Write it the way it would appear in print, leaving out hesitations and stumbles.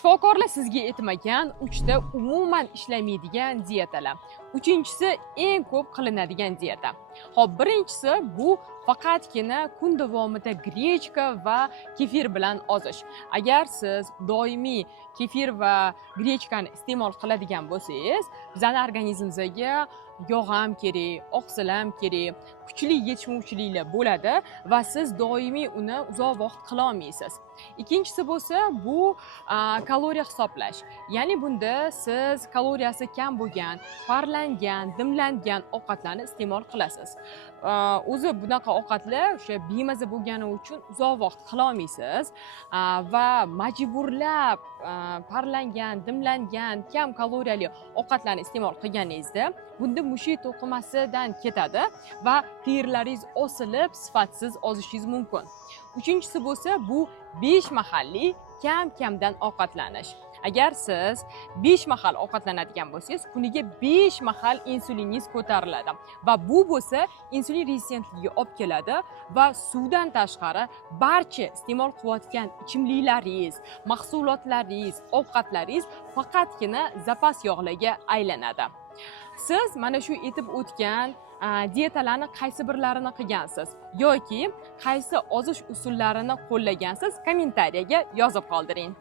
Shifokorlar sizga aytmagan 3 ta umuman ishlamaydigan dietalar. Uchinchisi eng ko'p qilinadigan dieta. Xo'p, birinchisi bu faqatgina kun davomida grechka va kefir bilan ozish. Agar siz doimiy kefir va grechkani iste'mol qiladigan bo'lsangiz, bizning organizmimizga yog' ham kerak, oqsil ham kerak, kuchli yetishmovchiliklar bo'ladi va siz doimiy uni uzoq vaqt qila olmaysiz. Ikkinchisi bo'lsa bu kaloriya hisoblash. Ya'ni bunda siz kaloriyasi kam bo'lgan, parlangan, dimlangan ovqatlarni iste'mol qilasiz. O'zi bunaqa ovqatlar o'sha bemaza bo'lgani uchun uzoq vaqt qila olmaysiz va majburlab parlangan, dimlangan, kam kaloriyali ovqatlarni iste'mol qilganingizda bunda mushak to'qimasidan ketadi va terlaringiz osilib, sifatsiz ozishingiz mumkin. Uchinchisi bo'lsa bu 5 mahalli kam-kamdan ovqatlanish. Agar siz 5 mahal ovqatlanadigan bo'lsangiz, kuniga 5 mahal insuliningiz ko'tariladi va bu bo'lsa insulin rezistentligiga olib keladi va suvdan tashqari barcha iste'mol qilayotgan ichimliklaringiz, mahsulotlaringiz, ovqatlaringiz faqatgina zapas yog'larga aylanadi. Siz mana shu aytib o'tgan dietalarni qaysi birlarini qilgansiz yoki qaysi ozish usullarini qo'llagansiz, kommentariyaga yozib qoldiring.